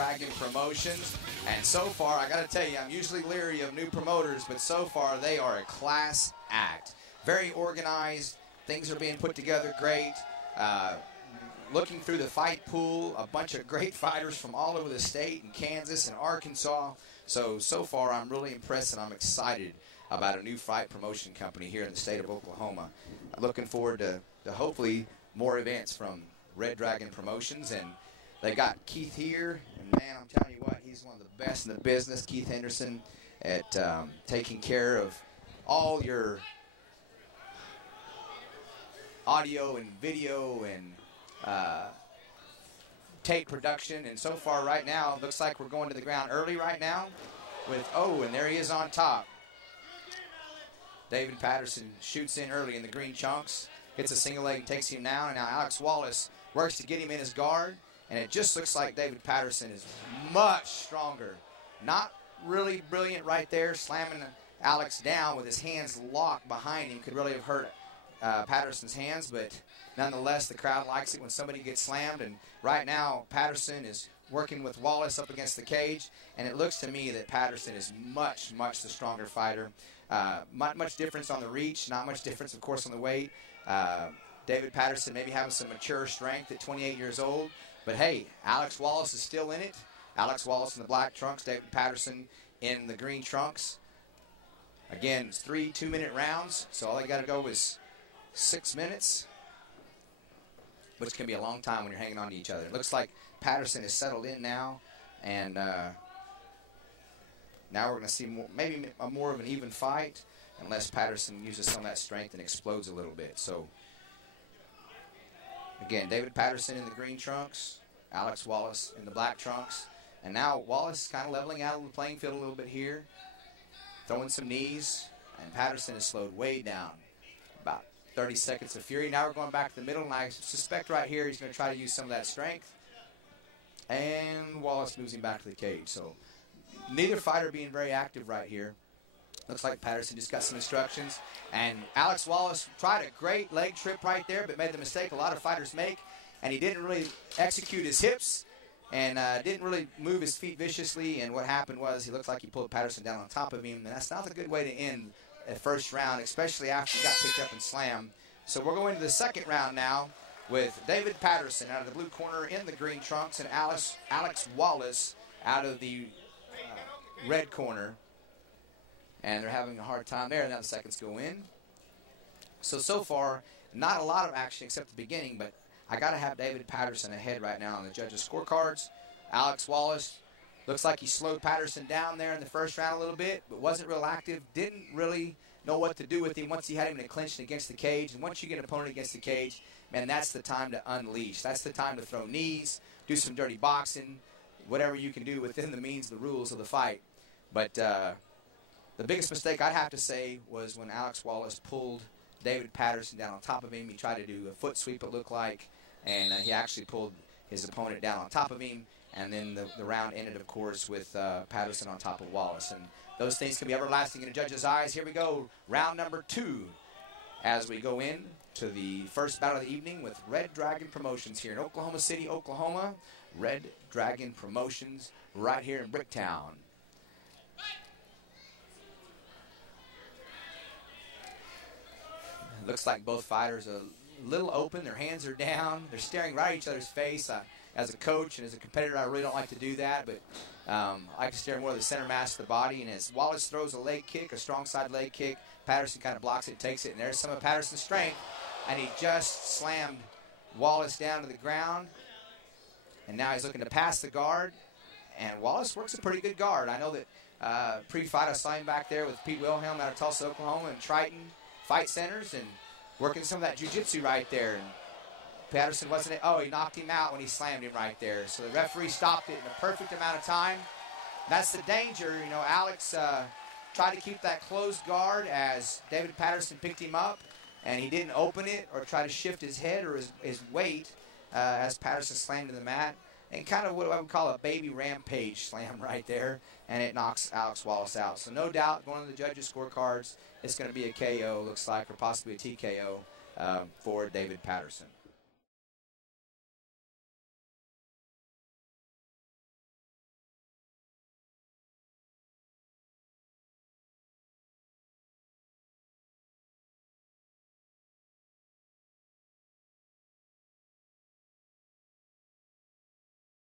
Dragon Promotions. And so far, I got to tell you, I'm usually leery of new promoters, but so far they are a class act. Very organized. Things are being put together great. Looking through the fight pool, a bunch of great fighters from all over the state, in Kansas and Arkansas. So far I'm really impressed, and I'm excited about a new fight promotion company here in the state of Oklahoma. Looking forward to hopefully more events from Red Dragon Promotions. And they got Keith here, and man, I'm telling you what, he's one of the best in the business, Keith Henderson, at taking care of all your audio and video and tape production. And so far right now, it looks like we're going to the ground early right now with, and there he is on top. David Patterson shoots in early in the green chunks, hits a single leg and takes him down, and now Alex Wallace works to get him in his guard, and it just looks like David Patterson is much stronger. Not really brilliant right there, slamming Alex down with his hands locked behind him. Could really have hurt Patterson's hands, but nonetheless, the crowd likes it when somebody gets slammed. And right now, Patterson is working with Wallace up against the cage, and it looks to me that Patterson is much, much the stronger fighter. Not much difference on the reach, not much difference, of course, on the weight. David Patterson maybe having some mature strength at 28 years old, but hey, Alex Wallace is still in it. Alex Wallace in the black trunks, David Patterson in the green trunks. Again, it's 3 2-minute rounds, so all they got to go is 6 minutes, which can be a long time when you're hanging on to each other. It looks like Patterson is settled in now, and now we're going to see maybe more of an even fight, unless Patterson uses some of that strength and explodes a little bit. So, again, David Patterson in the green trunks, Alex Wallace in the black trunks, and now Wallace is kind of leveling out on the playing field a little bit here, throwing some knees, and Patterson is slowed way down. About 30 seconds of fury. Now we're going back to the middle, and I suspect right here he's going to try to use some of that strength. And Wallace moves him back to the cage. So neither fighter being very active right here. Looks like Patterson just got some instructions. And Alex Wallace tried a great leg trip right there, but made the mistake a lot of fighters make. And he didn't really execute his hips and didn't really move his feet viciously. And what happened was he looked like he pulled Patterson down on top of him. And that's not a good way to end a first round, especially after he got picked up and slammed. So we're going to the second round now with David Patterson out of the blue corner in the green trunks, and Alex Wallace out of the red corner. And they're having a hard time there. Now the seconds go in. So far, not a lot of action except the beginning, but I got to have David Patterson ahead right now on the judges' scorecards. Alex Wallace looks like he slowed Patterson down there in the first round a little bit, but wasn't real active. Didn't really know what to do with him once he had him in a clinch against the cage. And once you get an opponent against the cage, man, that's the time to unleash. That's the time to throw knees, do some dirty boxing, whatever you can do within the means, the rules of the fight. But the biggest mistake I'd have to say was when Alex Wallace pulled David Patterson down on top of him. He tried to do a foot sweep, it looked like, and he actually pulled his opponent down on top of him. And then the round ended, of course, with Patterson on top of Wallace. And those things can be everlasting in a judge's eyes. Here we go, round number 2, as we go in to the first battle of the evening with Red Dragon Promotions here in Oklahoma City, Oklahoma. Red Dragon Promotions right here in Bricktown. Looks like both fighters are a little open. Their hands are down. They're staring right at each other's face. As a coach and as a competitor, I really don't like to do that, but I like to stare more at the center mass of the body. And as Wallace throws a leg kick, a strong side leg kick, Patterson kind of blocks it, takes it, and there's some of Patterson's strength. And he just slammed Wallace down to the ground. And now he's looking to pass the guard. And Wallace works a pretty good guard. I know that pre-fight I saw him back there with Pete Wilhelm out of Tulsa, Oklahoma, and Triton Fight Centers, and working some of that jiu-jitsu right there. And Patterson wasn't it. Oh, he knocked him out when he slammed him right there. So the referee stopped it in a perfect amount of time. That's the danger. You know, Alex tried to keep that closed guard as David Patterson picked him up, and he didn't open it or try to shift his head or his weight as Patterson slammed to the mat. And kind of what I would call a baby rampage slam right there, and it knocks Alex Wallace out. So no doubt, going to the judges' scorecards, it's going to be a KO, looks like, or possibly a TKO for David Patterson.